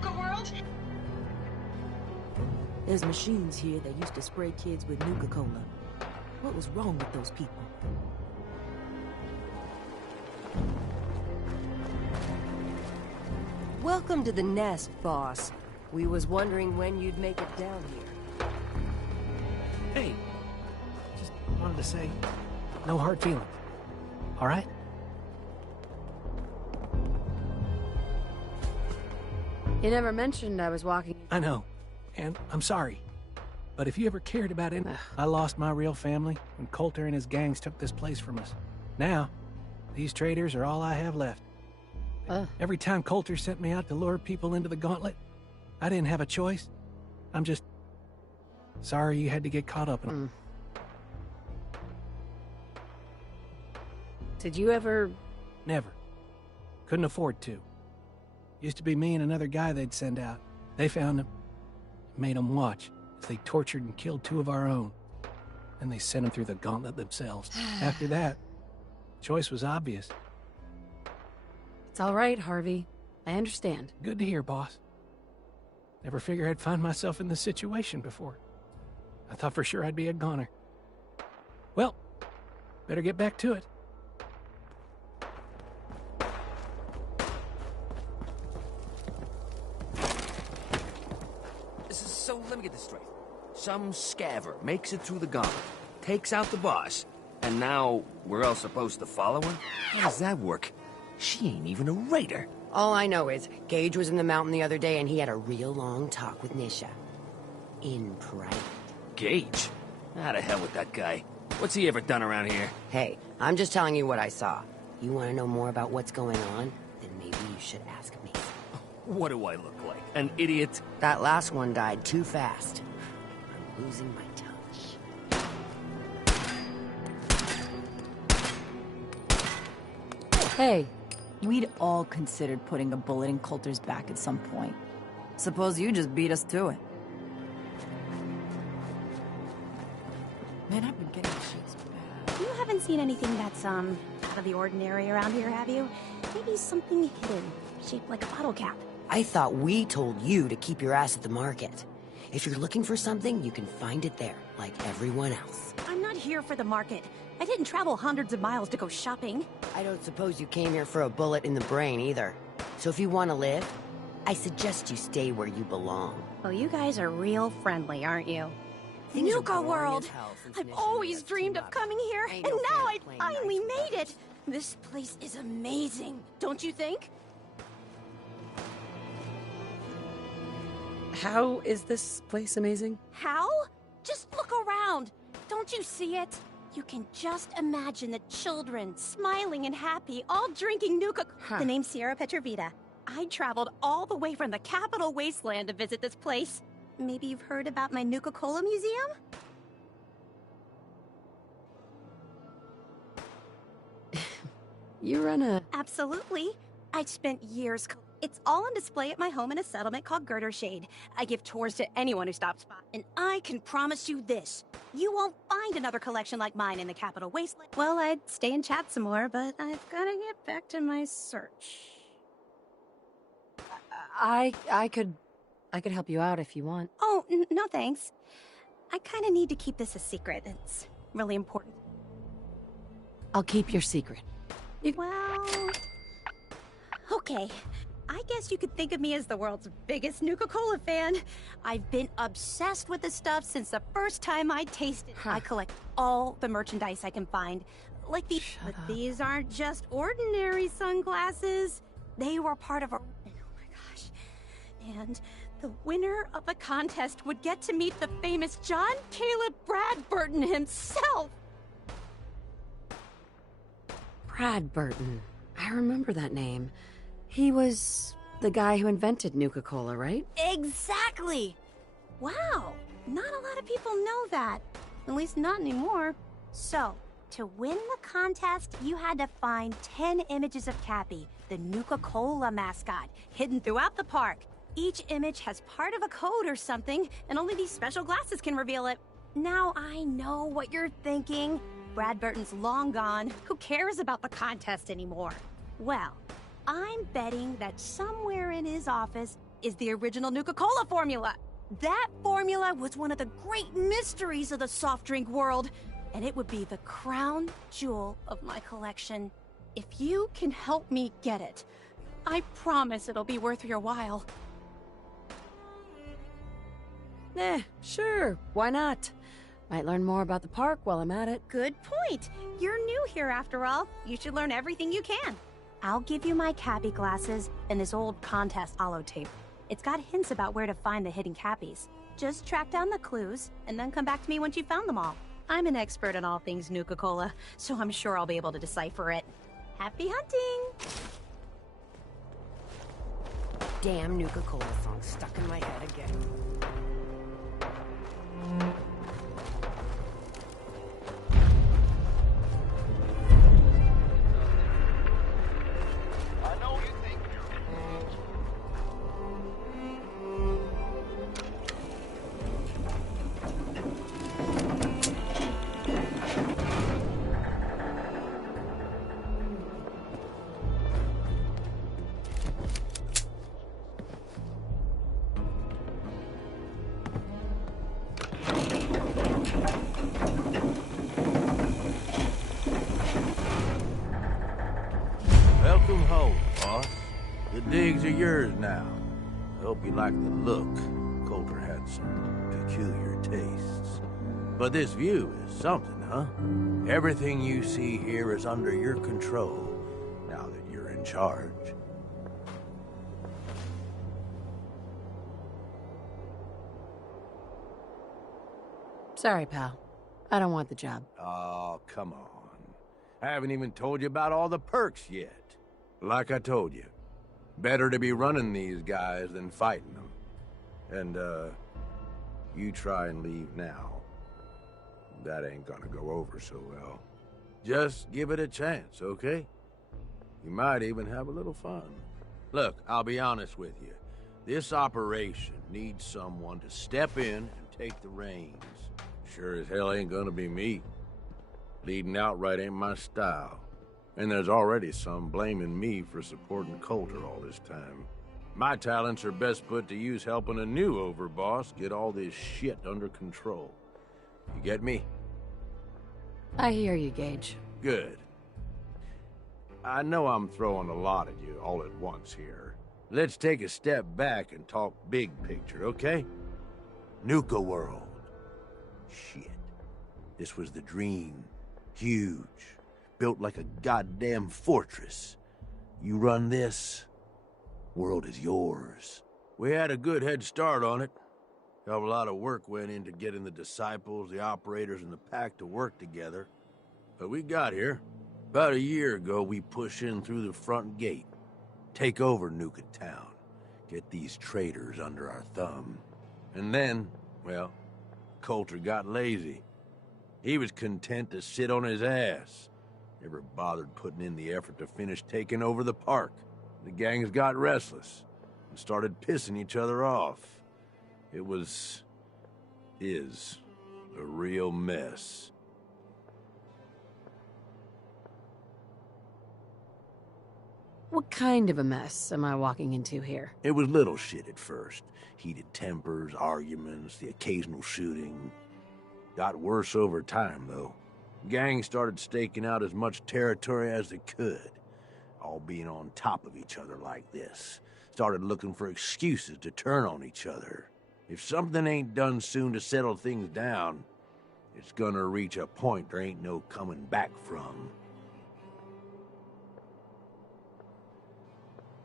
Nuka World? There's machines here that used to spray kids with Nuka-Cola. What was wrong with those people? Welcome to the nest, boss. We was wondering when you'd make it down here. Hey, just wanted to say, no hard feelings. All right? You never mentioned I was walking. I know, and I'm sorry. But if you ever cared about it, I lost my real family when Coulter and his gangs took this place from us. Now, these traders are all I have left. Every time Coulter sent me out to lure people into the gauntlet, I didn't have a choice. I'm just sorry you had to get caught up in it. Did you ever... Never. Couldn't afford to. Used to be me and another guy they'd send out. They found him, made him watch as they tortured and killed 2 of our own. And they sent him through the gauntlet themselves. After that, choice was obvious. It's all right, Harvey. I understand. Good to hear, boss. Never figured I'd find myself in this situation before. I thought for sure I'd be a goner. Well, better get back to it. So let me get this straight. Some scaver makes it through the gauntlet, takes out the boss, and now we're all supposed to follow her? How does that work? She ain't even a raider. All I know is, Gage was in the mountain the other day and he had a real long talk with Nisha. In private. Gage? How to hell with that guy? What's he ever done around here? Hey, I'm just telling you what I saw. You want to know more about what's going on? Then maybe you should ask me. What do I look like? An idiot? That last one died too fast. I'm losing my touch. Hey. We'd all considered putting a bullet in Coulter's back at some point. Suppose you just beat us to it. Man, I've been getting shakes bad. You haven't seen anything that's, out of the ordinary around here, have you? Maybe something hidden, shaped like a bottle cap. I thought we told you to keep your ass at the market. If you're looking for something, you can find it there, like everyone else. I'm not here for the market. I didn't travel hundreds of miles to go shopping. I don't suppose you came here for a bullet in the brain, either. So if you want to live, I suggest you stay where you belong. Well, you guys are real friendly, aren't you? Things are Nuka boring World! as hell since I've Nisha always left dreamed of Zimbabwe. coming here, Ain't and no now fan I playing finally nice with made it! This place is amazing, don't you think? How is this place amazing? How? Just look around. Don't you see it? You can just imagine the children, smiling and happy, all drinking Nuka... The name's Sierra Petrovita. I traveled all the way from the capital wasteland to visit this place. Maybe you've heard about my Nuka-Cola museum? You run a... Absolutely. I've spent years... It's all on display at my home in a settlement called Girdershade. I give tours to anyone who stops by. And I can promise you this. You won't find another collection like mine in the capital wasteland. Well, I'd stay and chat some more, but I've got to get back to my search. I could help you out if you want. Oh, no thanks. I kind of need to keep this a secret. It's really important. I'll keep your secret. Well... Okay. I guess you could think of me as the world's biggest Nuka-Cola fan. I've been obsessed with the stuff since the first time I tasted it. I collect all the merchandise I can find. Like these... But these aren't just ordinary sunglasses. They were part of a... Oh my gosh. And the winner of the contest would get to meet the famous John Caleb Bradburton himself. Bradburton. I remember that name. He was the guy who invented Nuka-Cola, right? Exactly! Wow, not a lot of people know that. At least not anymore. So, to win the contest, you had to find 10 images of Cappy, the Nuka-Cola mascot, hidden throughout the park. Each image has part of a code or something, and only these special glasses can reveal it. Now I know what you're thinking. Bradburton's long gone. Who cares about the contest anymore? Well, I'm betting that somewhere in his office, is the original Nuka-Cola formula. That formula was one of the great mysteries of the soft drink world, and it would be the crown jewel of my collection. If you can help me get it, I promise it'll be worth your while. Sure, why not? Might learn more about the park while I'm at it. Good point. You're new here after all. You should learn everything you can. I'll give you my cappy glasses and this old contest holotape. It's got hints about where to find the hidden cappies. Just track down the clues, and then come back to me once you've found them all. I'm an expert in all things Nuka-Cola, so I'm sure I'll be able to decipher it. Happy hunting! Damn Nuka-Cola song stuck in my head again. Welcome home, boss. The digs are yours now. I hope you like the look. Coulter had some peculiar tastes. But this view is something, huh? Everything you see here is under your control, now that you're in charge. Sorry, pal. I don't want the job. Oh, come on. I haven't even told you about all the perks yet. Like I told you, better to be running these guys than fighting them. And, you try and leave now. That ain't gonna go over so well. Just give it a chance, okay? You might even have a little fun. Look, I'll be honest with you. This operation needs someone to step in and take the reins. Sure as hell ain't gonna be me. Leading outright ain't my style. And there's already some blaming me for supporting Coulter all this time. My talents are best put to use helping a new overboss get all this shit under control. You get me? I hear you, Gage. Good. I know I'm throwing a lot at you all at once here. Let's take a step back and talk big picture, okay? Nuka World. Shit. This was the dream. Huge. Built like a goddamn fortress. You run this, world is yours. We had a good head start on it. A lot of work went into getting the disciples, the operators, and the pack to work together. But we got here. About a year ago, we pushed in through the front gate. Take over Nuka Town. Get these traitors under our thumb. And then, well, Coulter got lazy. He was content to sit on his ass. Never bothered putting in the effort to finish taking over the park. The gangs got restless and started pissing each other off. It is a real mess. What kind of a mess am I walking into here? It was little shit at first. Heated tempers, arguments, the occasional shooting. Got worse over time, though. Gangs started staking out as much territory as they could, all being on top of each other like this. Started looking for excuses to turn on each other. If something ain't done soon to settle things down, it's gonna reach a point there ain't no coming back from.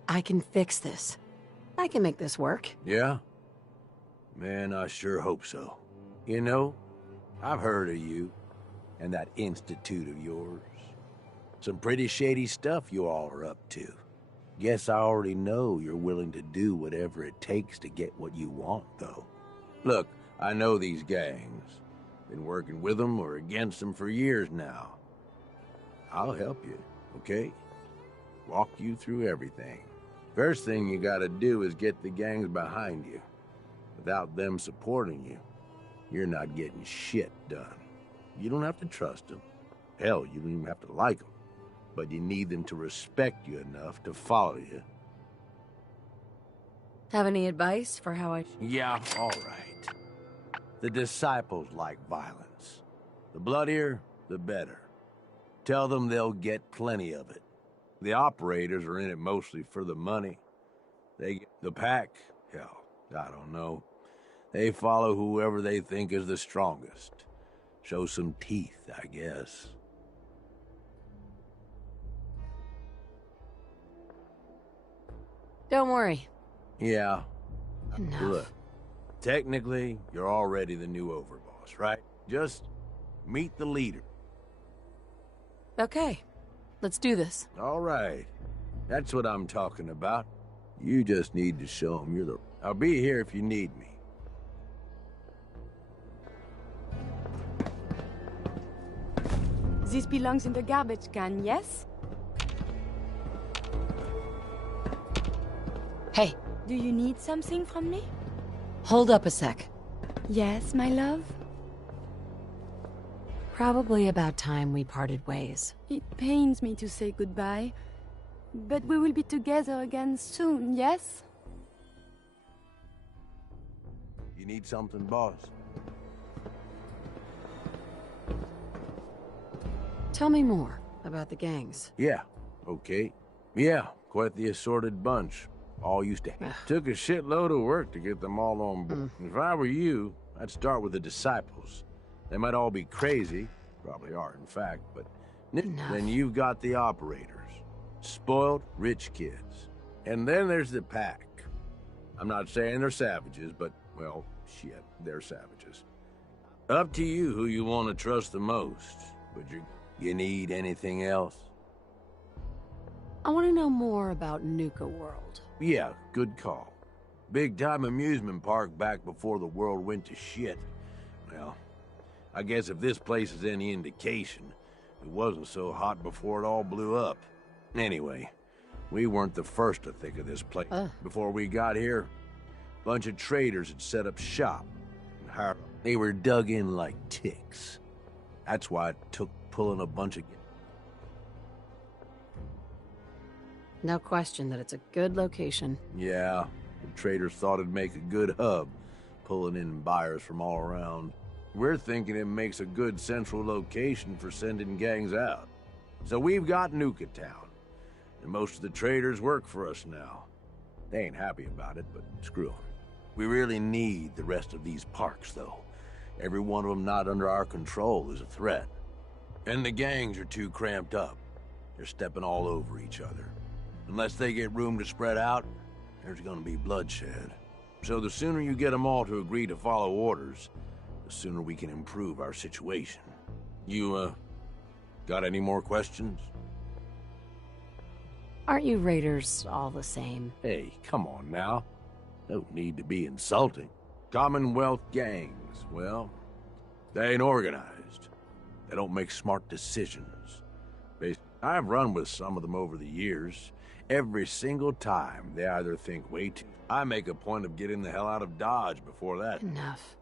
I can fix this. I can make this work. Yeah? Man, I sure hope so. You know, I've heard of you. And that institute of yours. Some pretty shady stuff you all are up to. Guess I already know you're willing to do whatever it takes to get what you want, though. Look, I know these gangs. Been working with them or against them for years now. I'll help you, okay? Walk you through everything. First thing you gotta do is get the gangs behind you. Without them supporting you, you're not getting shit done. You don't have to trust them. Hell, you don't even have to like them. But you need them to respect you enough to follow you. Have any advice for how I... Yeah, all right. The disciples like violence. The bloodier, the better. Tell them they'll get plenty of it. The operators are in it mostly for the money. The pack, hell, I don't know. They follow whoever they think is the strongest. Show some teeth, I guess. Don't worry. Yeah. Enough. Look, technically, you're already the new overboss, right? Just meet the leader. Okay. Let's do this. All right. That's what I'm talking about. You just need to show them you're the... I'll be here if you need me. This belongs in the garbage can, yes? Hey, Do you need something from me? hold up a sec. Yes, my love? Probably about time we parted ways. It pains me to say goodbye, but we will be together again soon, yes? You need something, boss? Tell me more about the gangs. Yeah, okay. Yeah, quite the assorted bunch. All used to... Took a shitload of work to get them all on board. If I were you, I'd start with the disciples. They might all be crazy, probably are in fact, but then you've got the operators. Spoiled, rich kids. And then there's the pack. I'm not saying they're savages, but, well, shit, they're savages. Up to you who you want to trust the most, but you need anything else? I want to know more about Nuka World. Yeah, good call. Big-time amusement park back before the world went to shit. Well, I guess if this place is any indication, it wasn't so hot before it all blew up. Anyway, we weren't the first to think of this place. Before we got here, a bunch of traders had set up shop. And they were dug in like ticks. That's why it took pulling a bunch of... No question that it's a good location. Yeah, the traders thought it'd make a good hub, pulling in buyers from all around. We're thinking it makes a good central location for sending gangs out. So we've got Nuka Town, and most of the traders work for us now. They ain't happy about it, but screw them. We really need the rest of these parks, though. Every one of them not under our control is a threat. And the gangs are too cramped up. They're stepping all over each other. Unless they get room to spread out, there's gonna be bloodshed. So the sooner you get them all to agree to follow orders, the sooner we can improve our situation. You, got any more questions? Aren't you raiders all the same? Hey, come on now. No need to be insulting. Commonwealth gangs, well, they ain't organized. They don't make smart decisions. I've run with some of them over the years. Every single time, they either think way too... I make a point of getting the hell out of Dodge before that. Enough.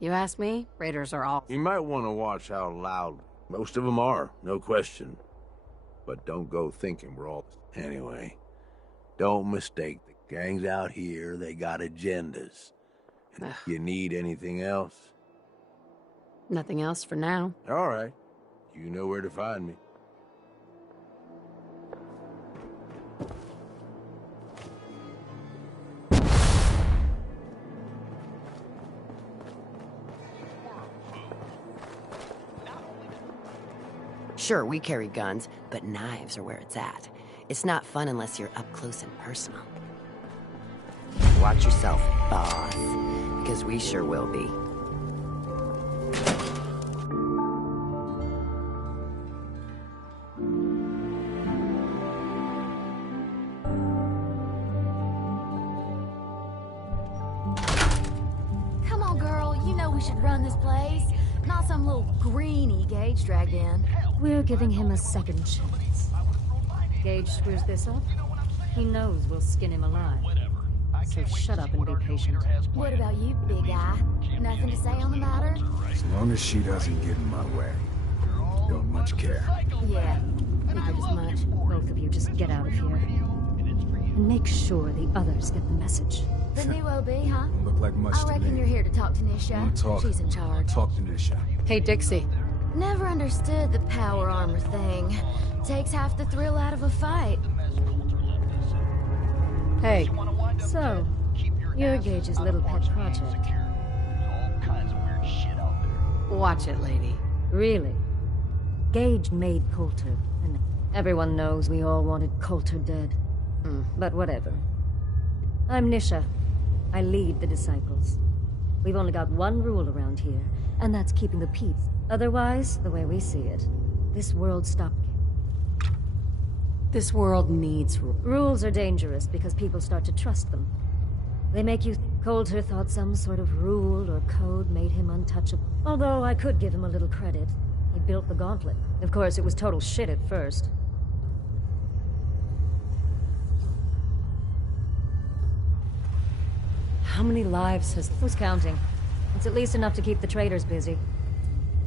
You ask me, raiders are all... You might want to watch how loud... Most of them are, no question. But don't go thinking we're all... Anyway, don't mistake the gangs out here. They got agendas. And if you need anything else... Nothing else for now. All right. You know where to find me. Sure, we carry guns, but knives are where it's at. It's not fun unless you're up close and personal. Watch yourself, boss, because we sure will be. Come on, girl, you know we should run this place. Not some little greenie Gage dragged in. We're giving him a second chance. Gage screws this up, he knows we'll skin him alive. So shut up and be patient. What about you, big guy? Nothing to say on the matter? As long as she doesn't get in my way. Don't much care. Yeah, Figured as much. Both of you just get out of here. And make sure the others get the message. The new OB, huh? Don't look like much I to reckon me. you're here to talk to Nisha. Wanna talk? She's in charge. Talk to Nisha. Hey, Dixie. Never understood the power armor thing. Takes half the thrill out of a fight. Hey. So, you're Gage's little pet project. Watch it, lady. Really? Gage made Coulter, and everyone knows we all wanted Coulter dead. But whatever. I'm Nisha. I lead the Disciples. We've only got one rule around here, and that's keeping the peace. Otherwise, the way we see it, this world stopped. This world needs rules. Rules are dangerous because people start to trust them. They make you think Coulter thought some sort of rule or code made him untouchable. Although I could give him a little credit. He built the gauntlet. Of course, it was total shit at first. How many lives has... Who's counting? It's at least enough to keep the traders busy.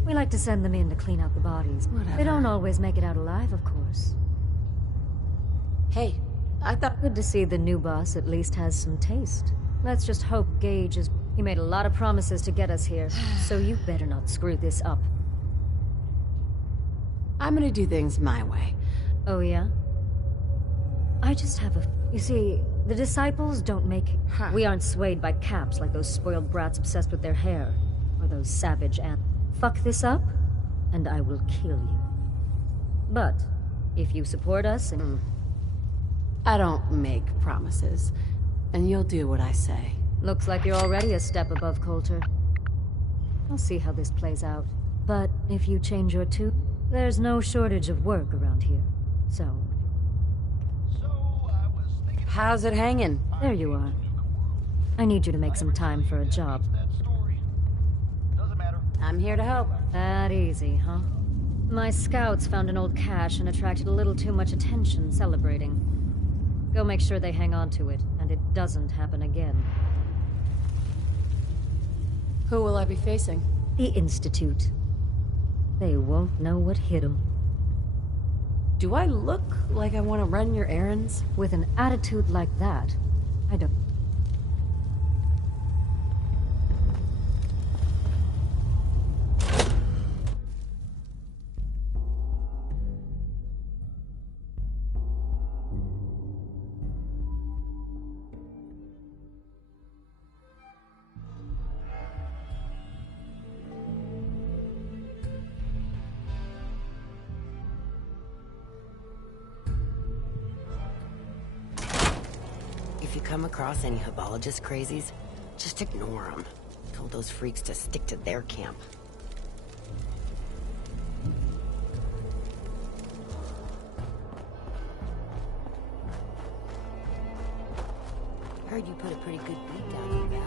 We like to send them in to clean out the bodies. Whatever. They don't always make it out alive, of course. Hey, I thought... Good to see the new boss at least has some taste. Let's just hope Gage is... He made a lot of promises to get us here, so you better not screw this up. I'm gonna do things my way. Oh, yeah? I just have a... You see, the Disciples don't make... We aren't swayed by caps like those spoiled brats obsessed with their hair. Or those savage ants. Fuck this up, and I will kill you. But, if you support us and... I don't make promises, and you'll do what I say. Looks like you're already a step above Coulter. I'll see how this plays out. But if you change your tune, there's no shortage of work around here. So... How's it hanging? There you are. I need you to make some time for a job. I'm here to help. That easy, huh? My scouts found an old cache and attracted a little too much attention celebrating. Go make sure they hang on to it, and it doesn't happen again. Who will I be facing? The Institute. They won't know what hit them. Do I look like I want to run your errands? With an attitude like that, I don't... If you come across any Hebologist crazies, just ignore them. Told those freaks to stick to their camp. Heard you put a pretty good beat down on Val.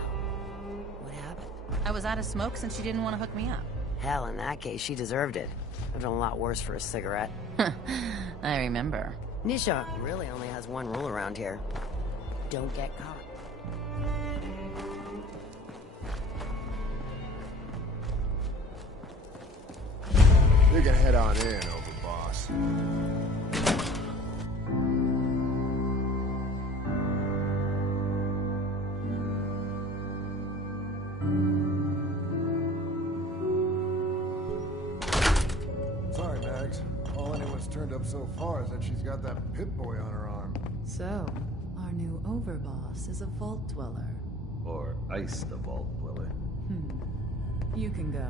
What happened? I was out of smoke since she didn't want to hook me up. Hell, in that case, she deserved it. I've done a lot worse for a cigarette. I remember. Nisha really only has one rule around here. Don't get caught. You can head on in, Overboss. Sorry, Max. All anyone's turned up so far is that she's got that Pip-Boy on her arm. So, our new overboss is a vault dweller. Or ice the vault dweller. You can go.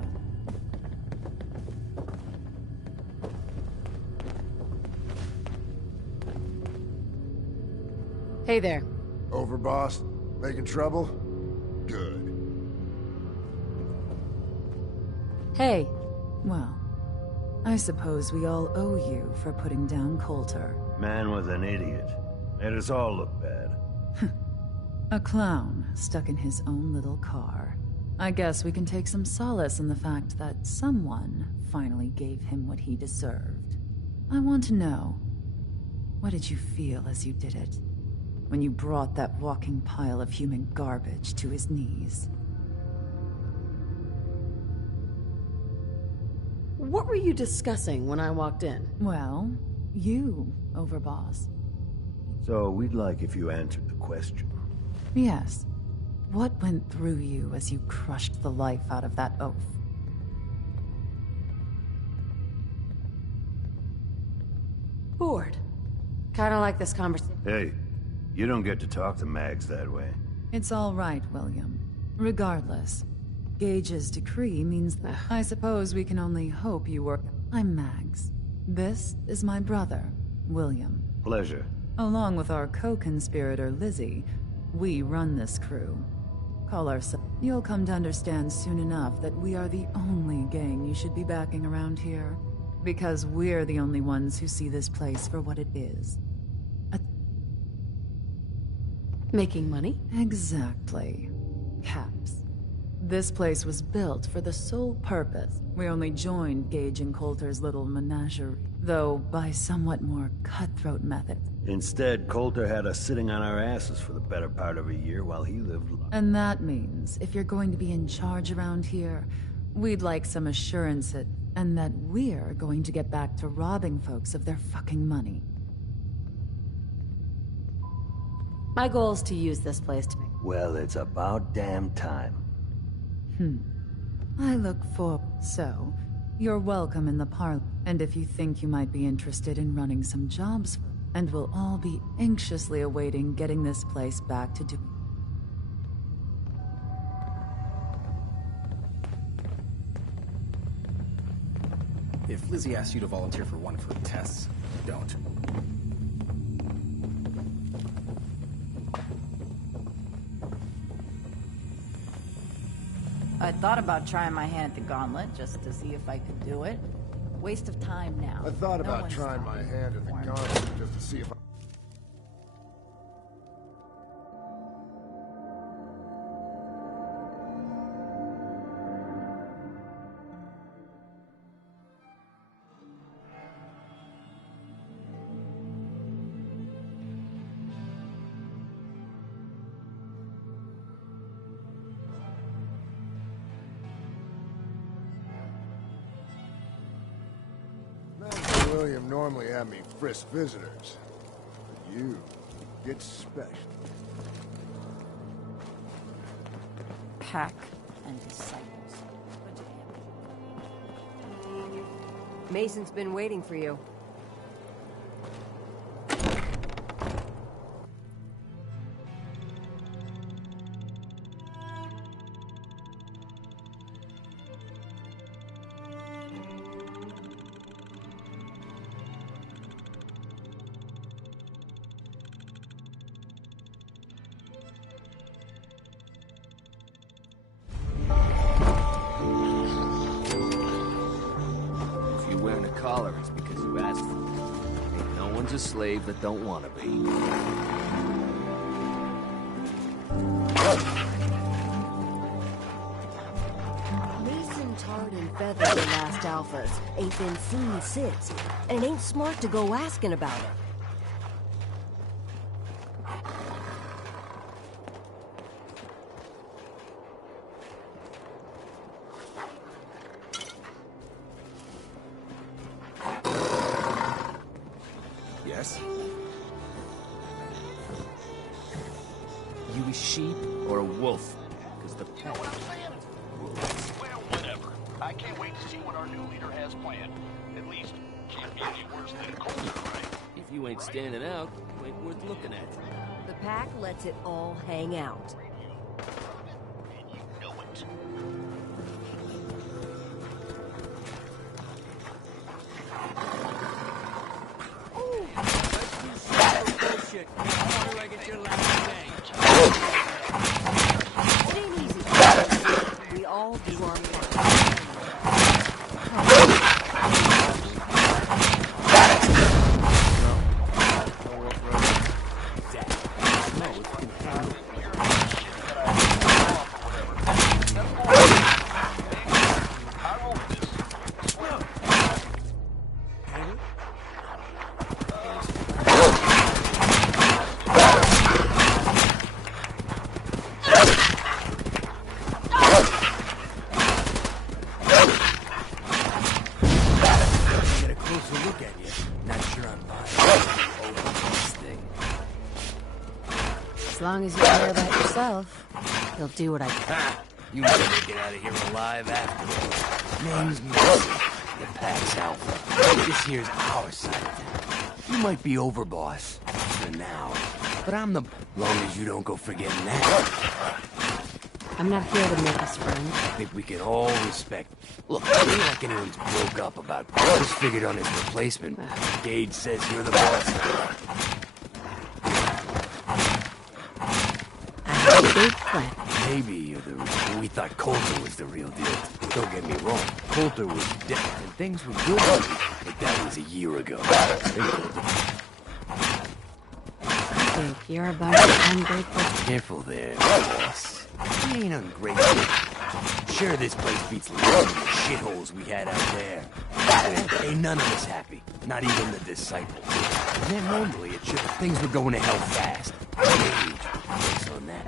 Hey there. Overboss? Making trouble? Good. Hey. Well, I suppose we all owe you for putting down Coulter. Man was an idiot. Made us all look bad. A clown stuck in his own little car. I guess we can take some solace in the fact that someone finally gave him what he deserved. I want to know, what did you feel as you did it? When you brought that walking pile of human garbage to his knees? What were you discussing when I walked in? Well, you, Overboss. So we'd like if you answered the question. Yes. What went through you as you crushed the life out of that oaf? Bored. Kinda like this conversation. Hey, you don't get to talk to Mags that way. It's all right, William. Regardless, Gage's decree means that I suppose we can only hope you work. I'm Mags. This is my brother, William. Pleasure. Along with our co-conspirator, Lizzie, we run this crew. Call ourselves. You'll come to understand soon enough that we are the only gang you should be backing around here. Because we're the only ones who see this place for what it is. Making money? Exactly. Caps. This place was built for the sole purpose. We only joined Gage and Coulter's little menagerie, though by somewhat more cutthroat methods. Instead, Coulter had us sitting on our asses for the better part of a year while he lived. And that means, if you're going to be in charge around here, we'd like some assurance and that we're going to get back to robbing folks of their fucking money. My goal is to use this place to make... Well, it's about damn time. I look for... So, you're welcome in the parlor. And if you think you might be interested in running some jobs, and we'll all be anxiously awaiting getting this place back to do... If Lizzie asks you to volunteer for one of her tests, don't. I thought about trying my hand at the gauntlet, just to see if I could do it. Waste of time now. I thought about trying my hand at the gauntlet, just to see if I... William normally had me frisk visitors. But you get special. Pack and disciples. Mason's been waiting for you. It's because you asked for it. Ain't no one's a slave that don't want to be. Mason tarred and feathered the last alphas. Ain't been seen since. And it ain't smart to go asking about it. Yes? You a sheep or a wolf? Because the pack... Well, whatever. I can't wait to see what our new leader has planned. At least, can't be any worse than Coulter, right? If you ain't standing out, you ain't worth looking at. The pack lets it all hang out. And you know it. Bullshit. How do I get your last name? It ain't easy. We all do our part. As long as you care about yourself, he'll do what I can. You never make it out of here alive after all. Name's Mason, the Pax Alpha. This here's our side of town. You might be overboss for now, but I'm the... Long as you don't go forgetting that. I'm not here to make us friends. I think we can all respect. Look, it ain't like anyone's broke up about... Just figured on his replacement. Gage says you're the boss. I have a big plan. Maybe you're the real... We thought Coulter was the real deal. Don't get me wrong. Coulter was dead, and things were good. But that was a year ago. I think you're a bunch of ungrateful... Careful there, boss. We ain't ungrateful. Sure, this place beats living in the shitholes we had out there. Ain't none of us happy. Not even the disciples. And then normally it should... Things were going to hell fast. Based on that.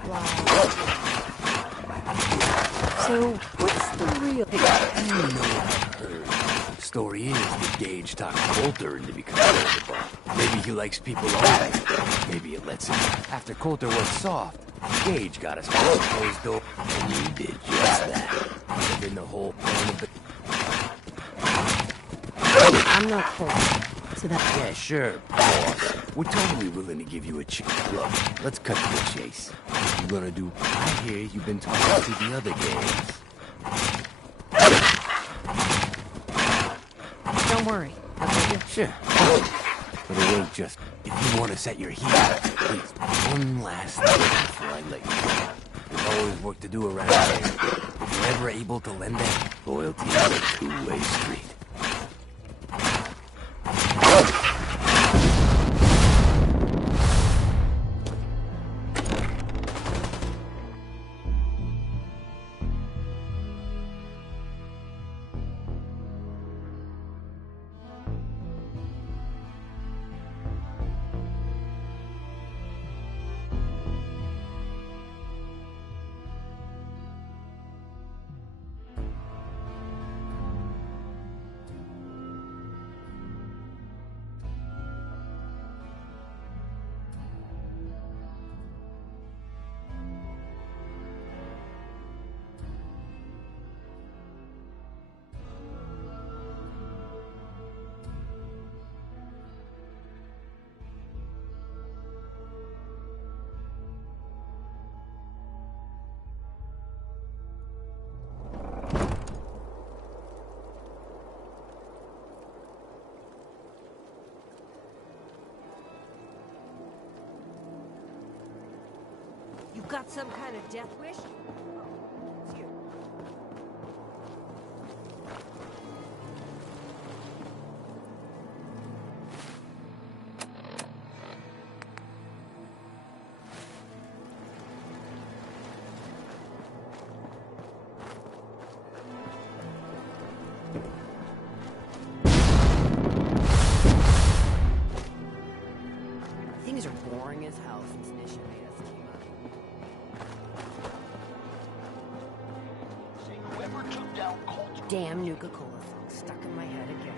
So, what's the real... I don't know what I've heard. Story is that Gage talked Coulter into becoming overboss. Maybe he likes people open. Maybe it lets him. After Coulter was soft, Gage got us behind the closed door, and you did just that. Might have been the whole point of the... I'm not Coulter, so that... Yeah, sure, boss. We're totally willing to give you a chance. Look, let's cut to the chase. What you gonna do? I hear you've been talking to the other gangs. Don't worry. Sure. But it ain't just... If you want to set your heat, please, one last thing before I let you go. There's always work to do around here. If you're ever able to lend that, loyalty is a two-way street. You got some kind of death wish? It's you. Things are boring as hell since Nisha made us team up. Whoever took down Coulter. Damn Nuka-Cola song stuck in my head again.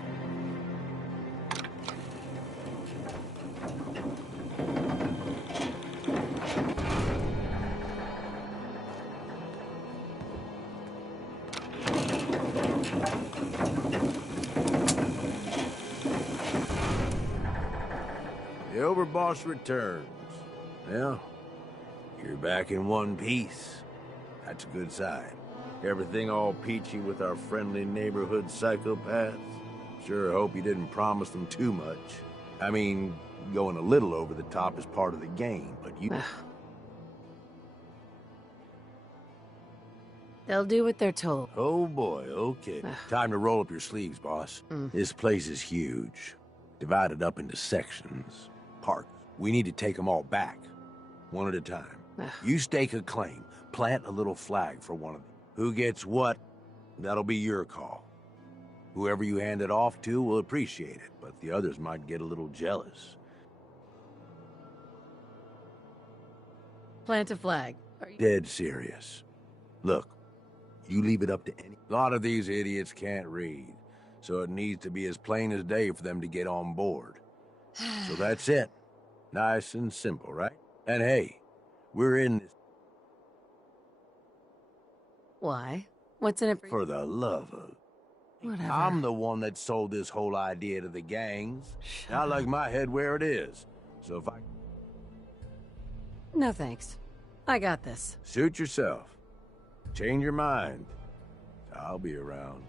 The overboss returns. Well, you're back in one piece. That's a good sign. Everything all peachy with our friendly neighborhood psychopaths? Sure hope you didn't promise them too much. I mean, going a little over the top is part of the game, but you... They'll do what they're told. Oh boy, okay. Time to roll up your sleeves, boss. This place is huge. Divided up into sections. Parks. We need to take them all back. One at a time. You stake a claim. Plant a little flag for one of them. Who gets what, that'll be your call. Whoever you hand it off to will appreciate it, but the others might get a little jealous. Plant a flag. Dead serious. Look, you leave it up to any... A lot of these idiots can't read, so it needs to be as plain as day for them to get on board. So that's it. Nice and simple, right? And hey, We're in this Why? What's in it for the love of... Whatever. I'm the one that sold this whole idea to the gangs. I like my head where it is. So if I... No thanks. I got this. Suit yourself. Change your mind. I'll be around.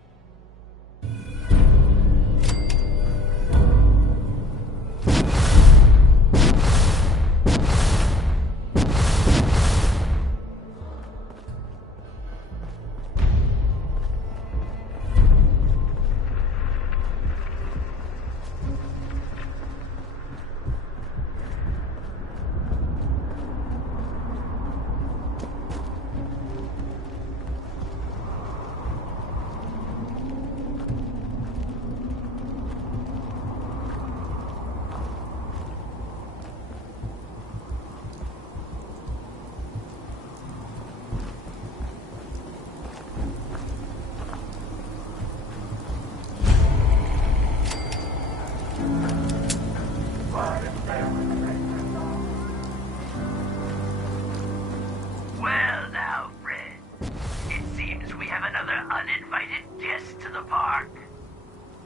Well now, friends. It seems we have another uninvited guest to the park.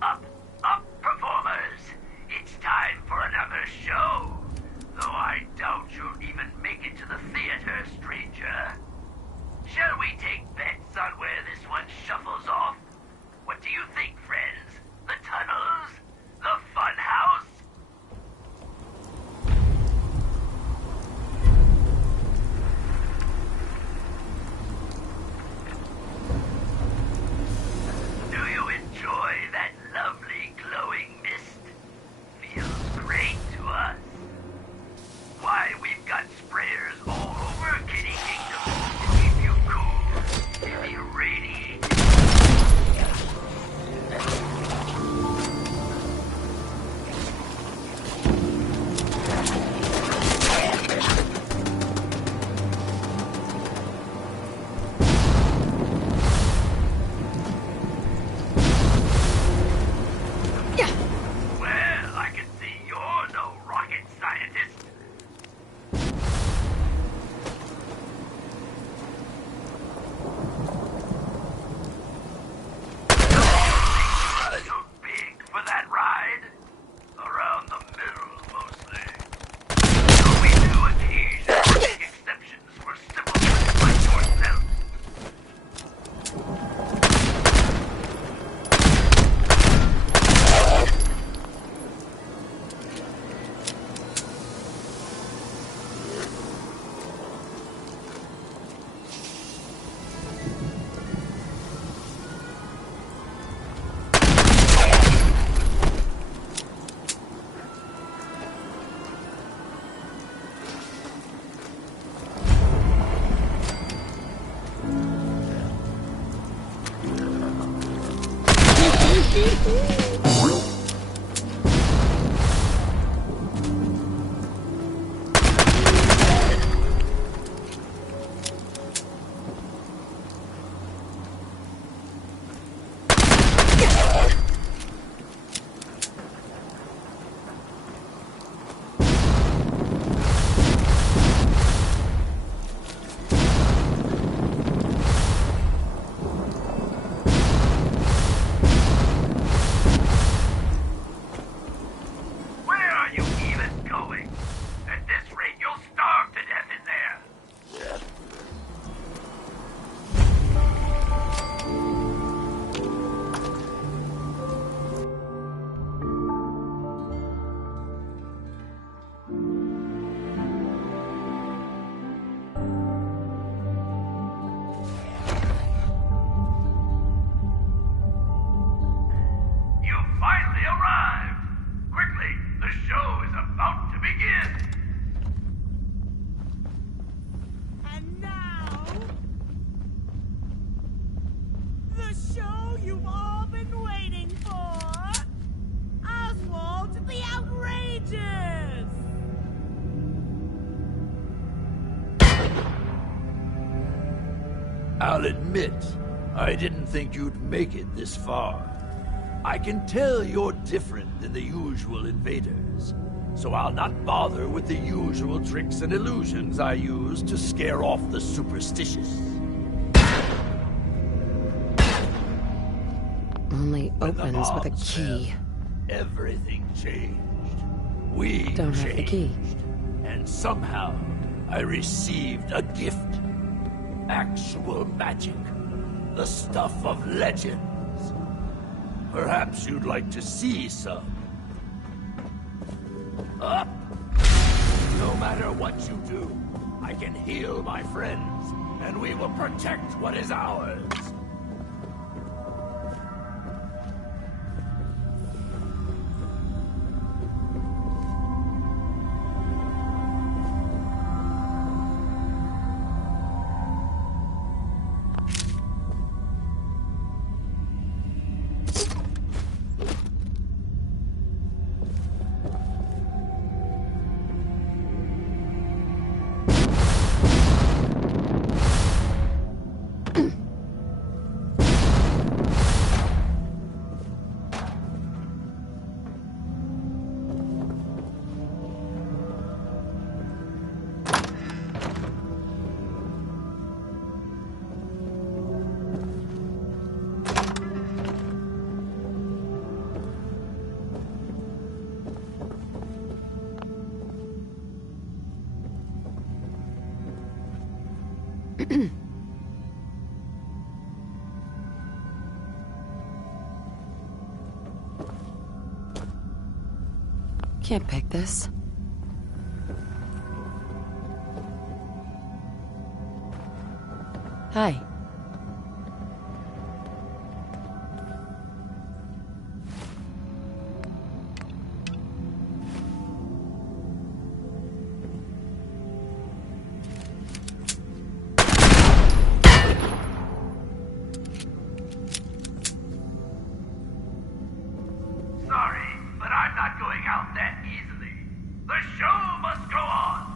Up, performers. It's time for another show. Though I doubt you'll even make it to the theater, stranger. Shall we take bets on where this one shuffles off? What do you think, friends? The tunnels? The fun house? Do you enjoy that lovely glowing mist? Feels great to us. Why, we've got sprayers all over Kitty Kingdom to keep you cool, keep you radiating. Well, I can see you're no rocket scientist. Too big for that ride? Around the middle, mostly. Though we do occasionally make exceptions for simpletons like yourself. Where are you even going? At this rate, you'll starve to death in there. You finally arrived. Quickly, the show is about to begin. And now, the show you've all been waiting for, Oswald the Outrageous! I'll admit, I didn't think you'd make it this far. I can tell you're different than the usual invaders. so I'll not bother with the usual tricks and illusions I use to scare off the superstitious. Only When the opens with a mobs key. fell, everything changed. We Don't have the key. And somehow, I received a gift. Actual magic. The stuff of legends. Perhaps you'd like to see some. Up! No matter what you do, I can heal my friends, and we will protect what is ours. Can't pick this. Hi. Sorry, but I'm not going out that easily. The show must go on.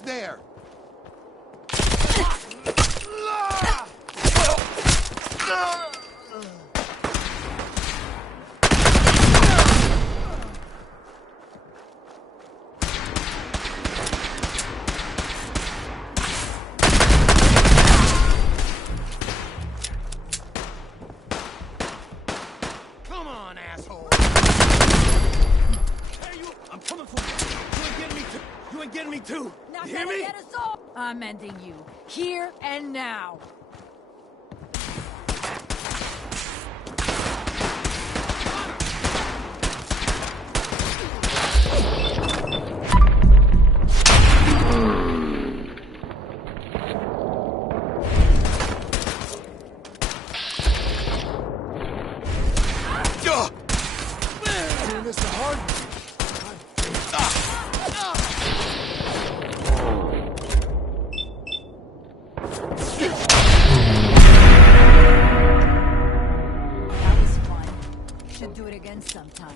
He's there! Come on, asshole! Hey, you! I'm coming for you! You ain't getting me too! You ain't getting me too! Not You hear gonna me? get us all. I'm ending you here and now. Doing this the hard way. That was fun. Should do it again sometime.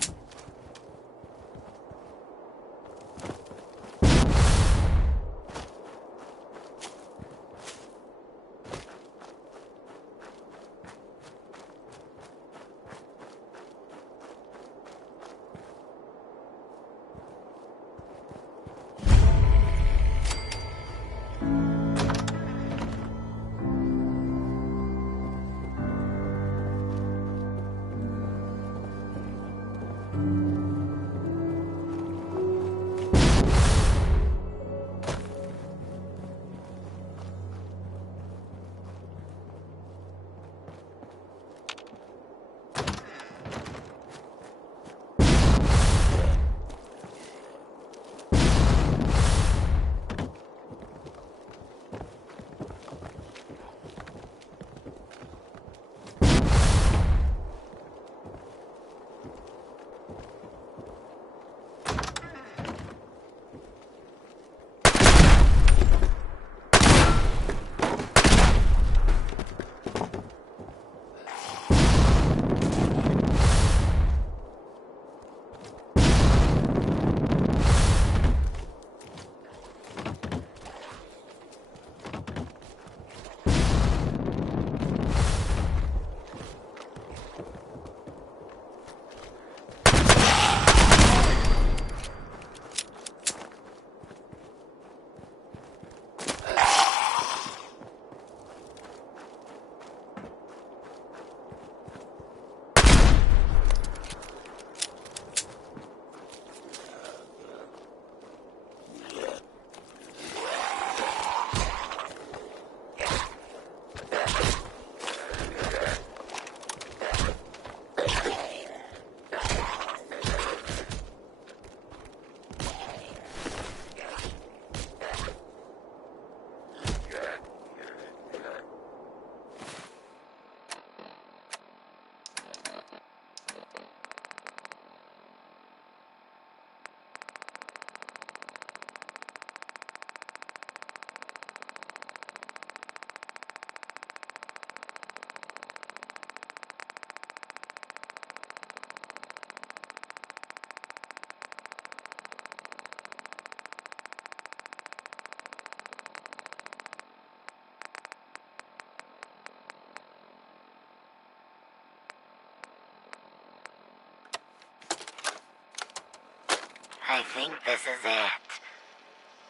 I think this is it.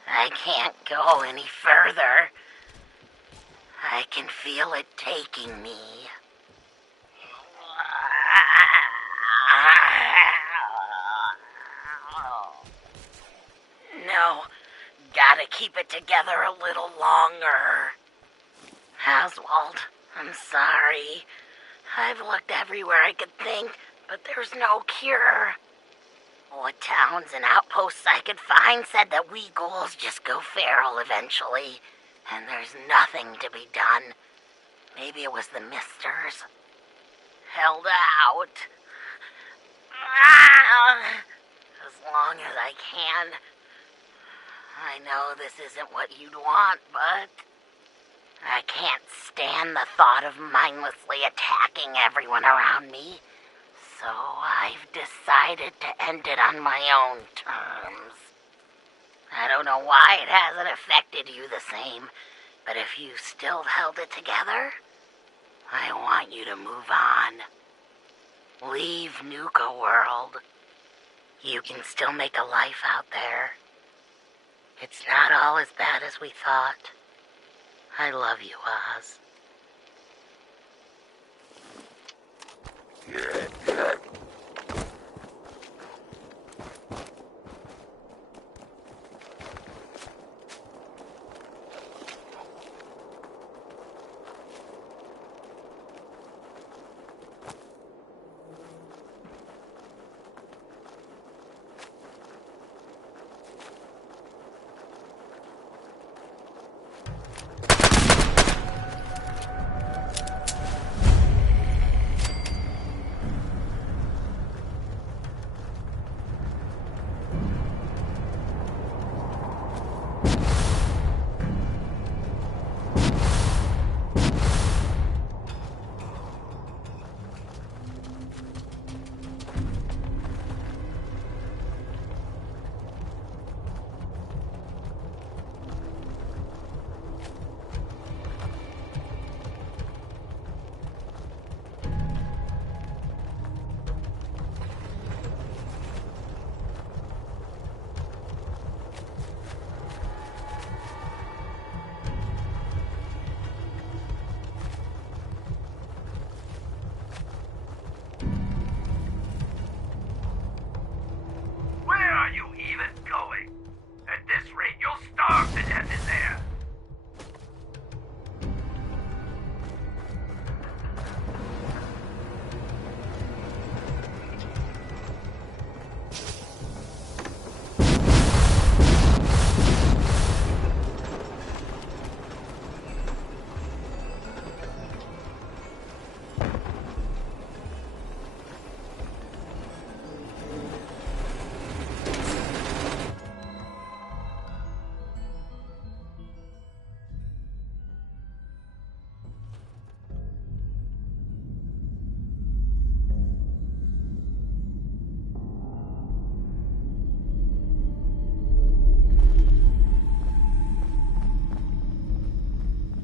I can't go any further. I can feel it taking me. No, gotta keep it together a little longer. Oswald, I'm sorry. I've looked everywhere I could think, but there's no cure. What towns and outposts I could find said that we ghouls just go feral eventually, and there's nothing to be done. Maybe it was the misters. Held out. As long as I can. I know this isn't what you'd want, but I can't stand the thought of mindlessly attacking everyone around me. So I've decided to end it on my own terms. I don't know why it hasn't affected you the same, but if you still held it together, I want you to move on. Leave Nuka World. You can still make a life out there. It's not all as bad as we thought. I love you, Oz.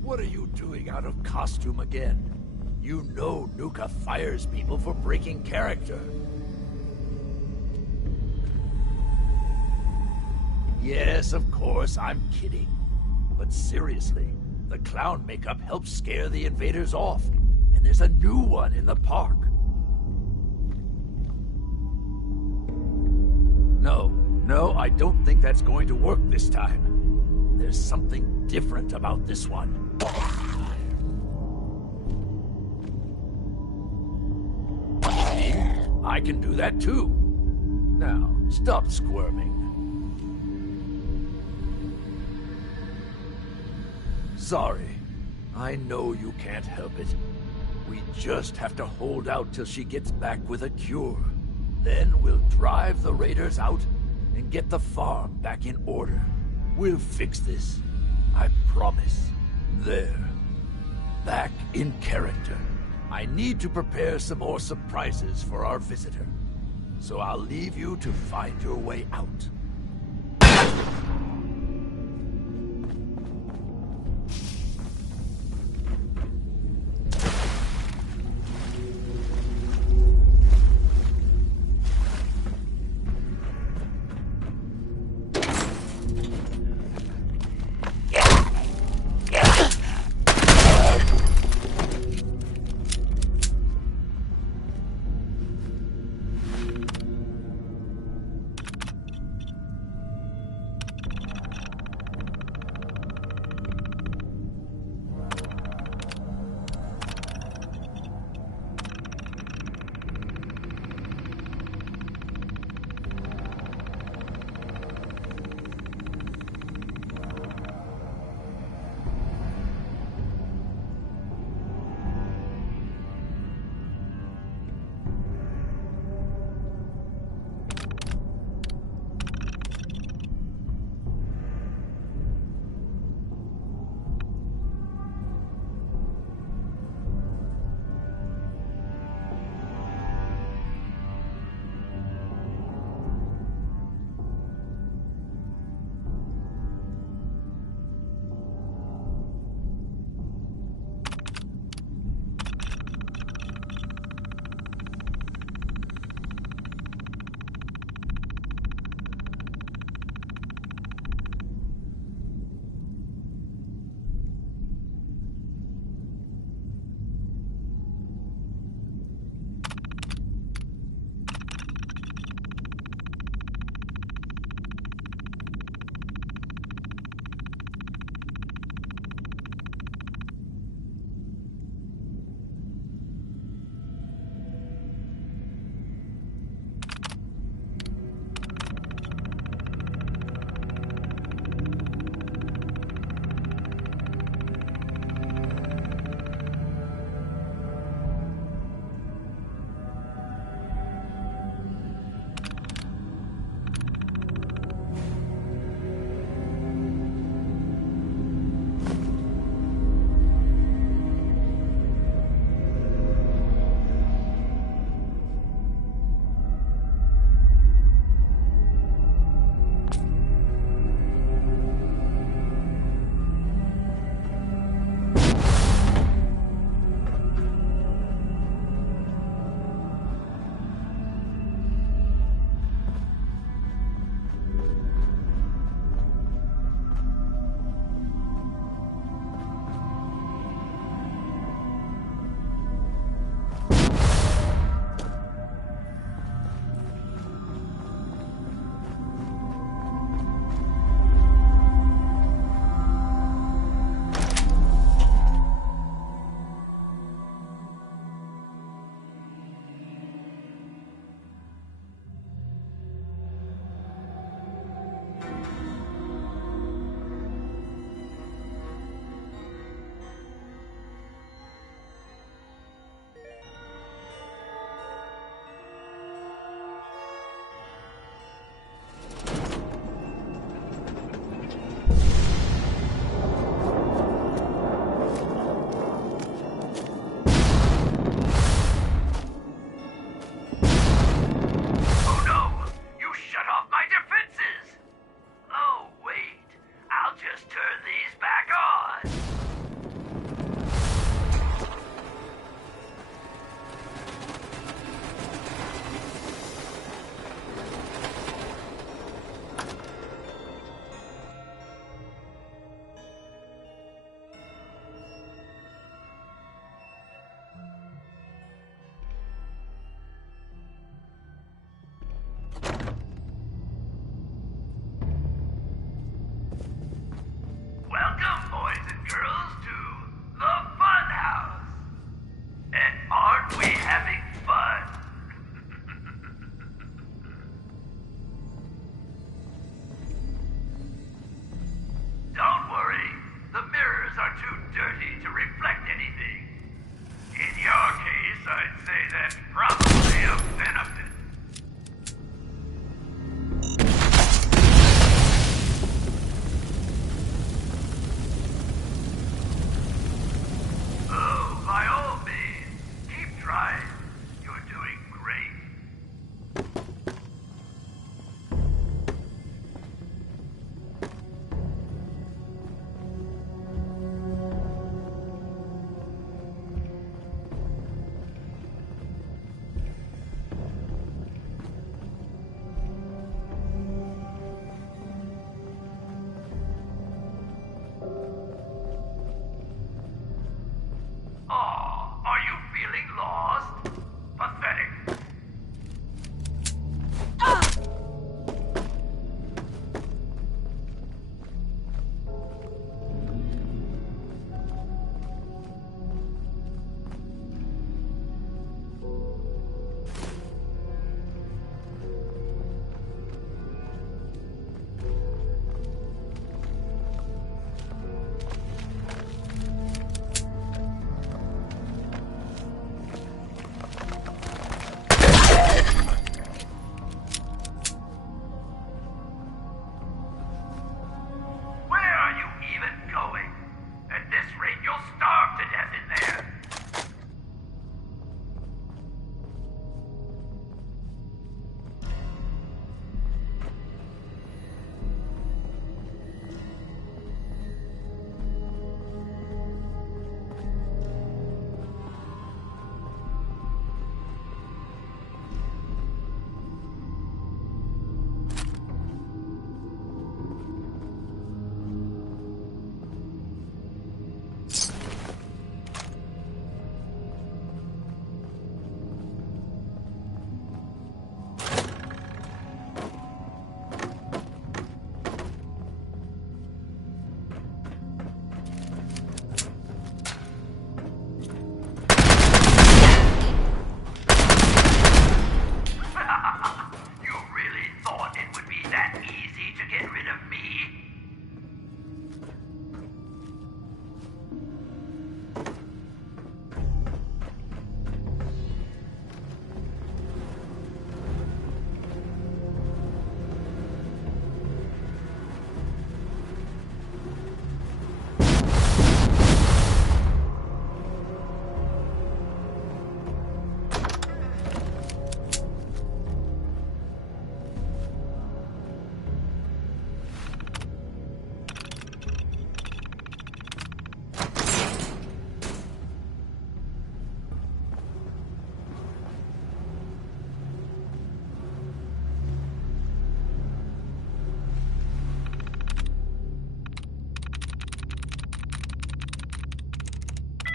What are you doing out of costume again? You know Nuka fires people for breaking character. Yes, of course, I'm kidding. But seriously, the clown makeup helps scare the invaders off. And there's a new one in the park. No, I don't think that's going to work this time. There's something different about this one. See? I can do that too. Now, stop squirming. Sorry. I know you can't help it. We just have to hold out till she gets back with a cure. Then we'll drive the raiders out and get the farm back in order. We'll fix this. I promise. There. Back in character. I need to prepare some more surprises for our visitor. So I'll leave you to find your way out.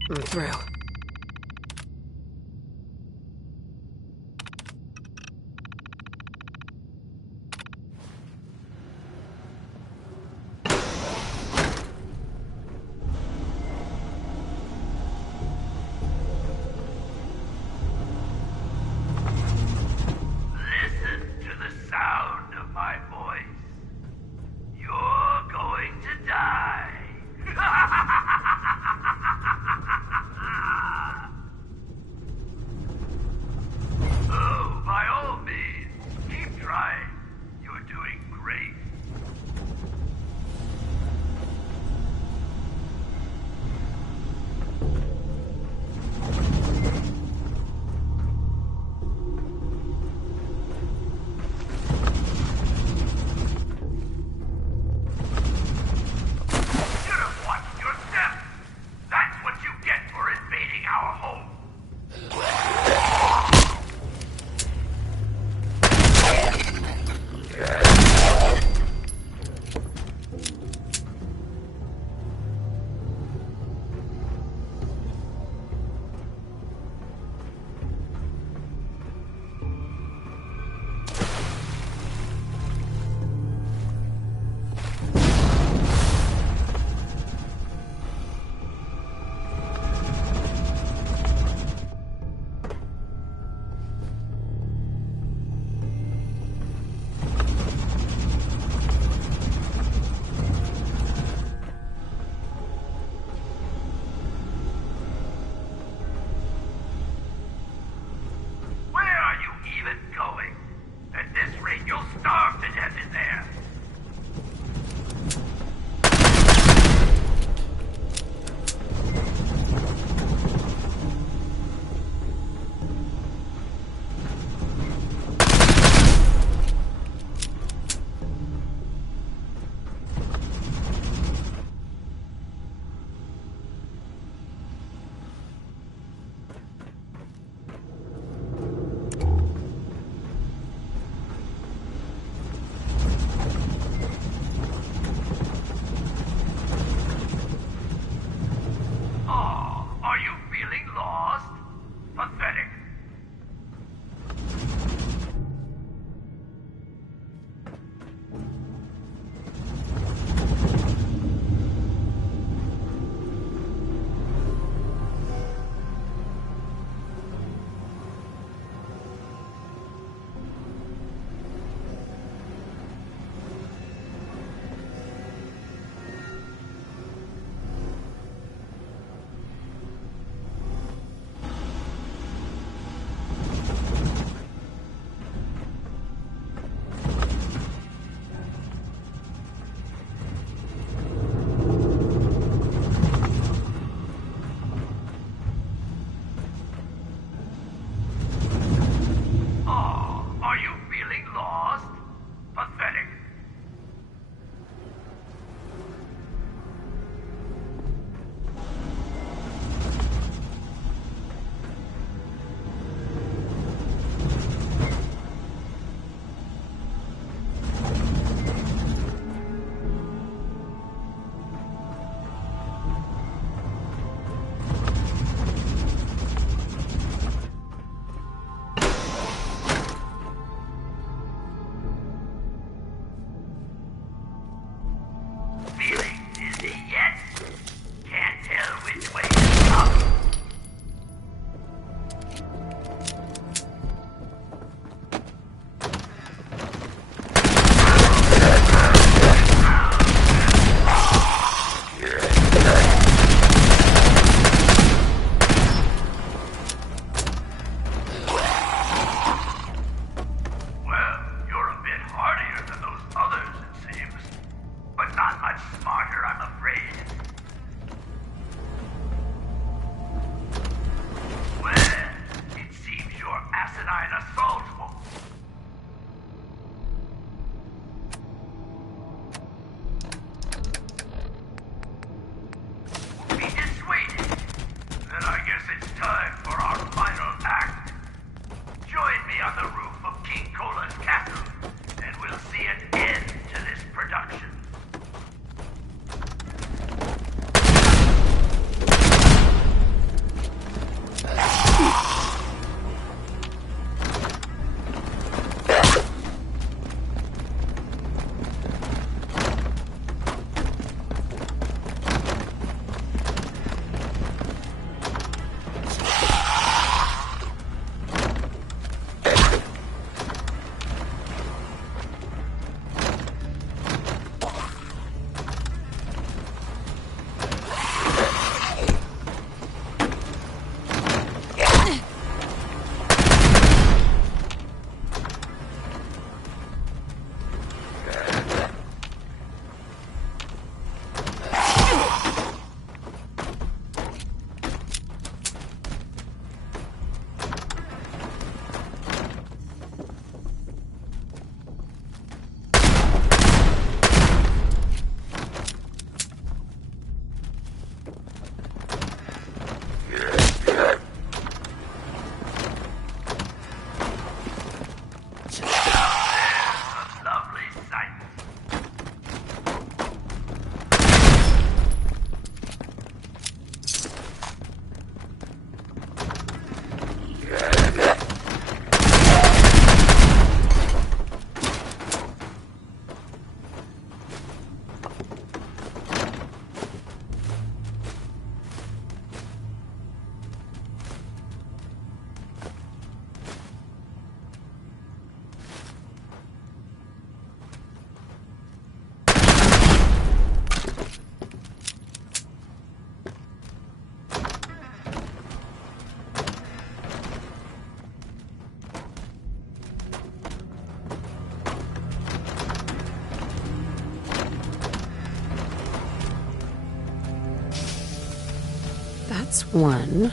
I'm through. That's one.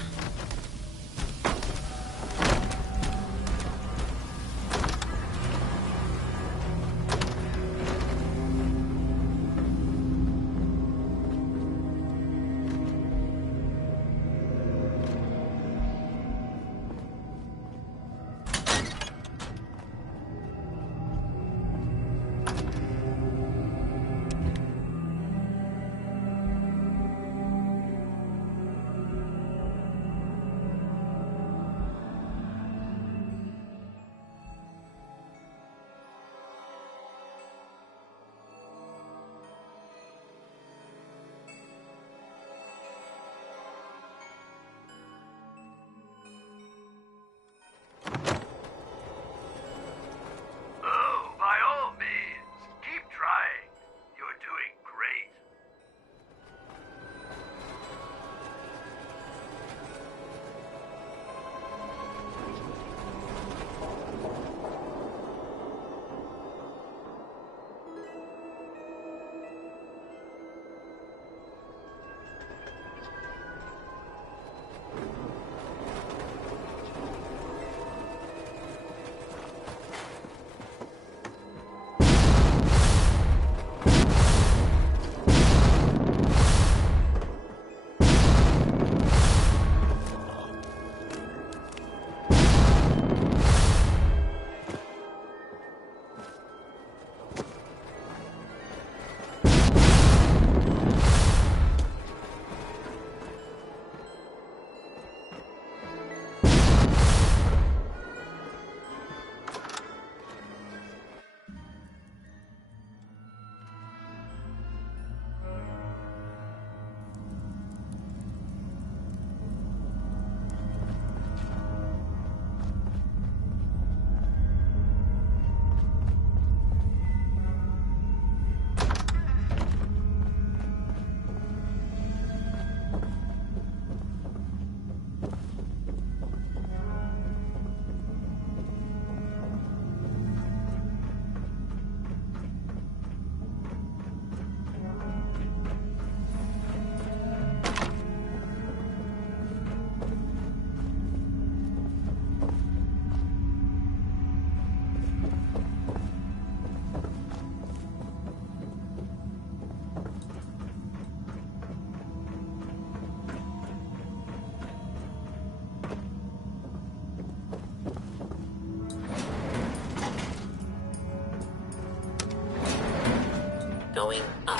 Going up.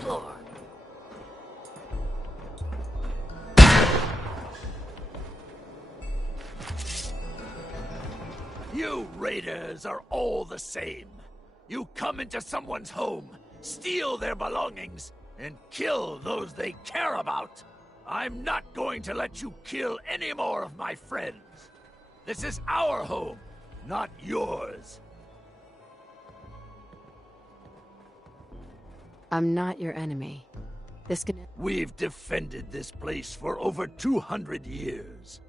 Floor. You raiders are all the same. You come into someone's home, steal their belongings, and kill those they care about. I'm not going to let you kill any more of my friends. This is our home, not yours. I'm not your enemy. This can... We've defended this place for over 200 years.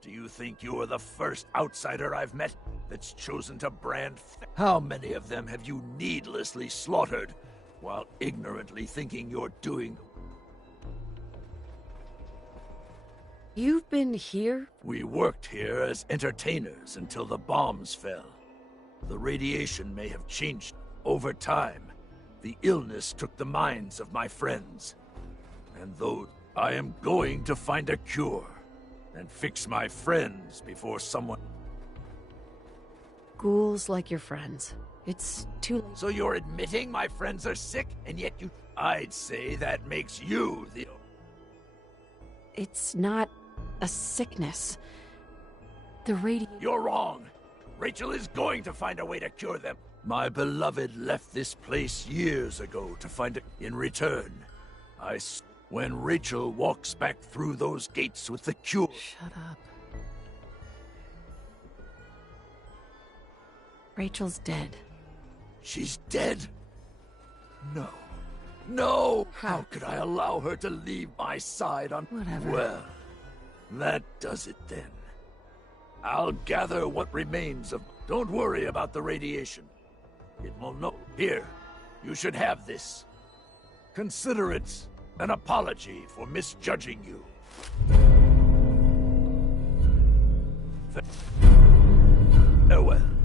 Do you think you're the first outsider I've met that's chosen to brand... How many of them have you needlessly slaughtered while ignorantly thinking you're doing... You've been here? We worked here as entertainers until the bombs fell. The radiation may have changed over time. The illness took the minds of my friends. And though I am going to find a cure and fix my friends before someone... Ghouls like your friends. It's too late. So you're admitting my friends are sick, and yet you... I'd say that makes you the... It's not a sickness. The radiation... You're wrong. Rachel is going to find a way to cure them. My beloved left this place years ago to find it. In return, when Rachel walks back through those gates with the cure... Shut up. Rachel's dead. She's dead? No. No! How could I allow her to leave my side on... Whatever. Well, that does it then. I'll gather what remains of... Don't worry about the radiation. It will no... Here, you should have this. Consider it an apology for misjudging you. Farewell.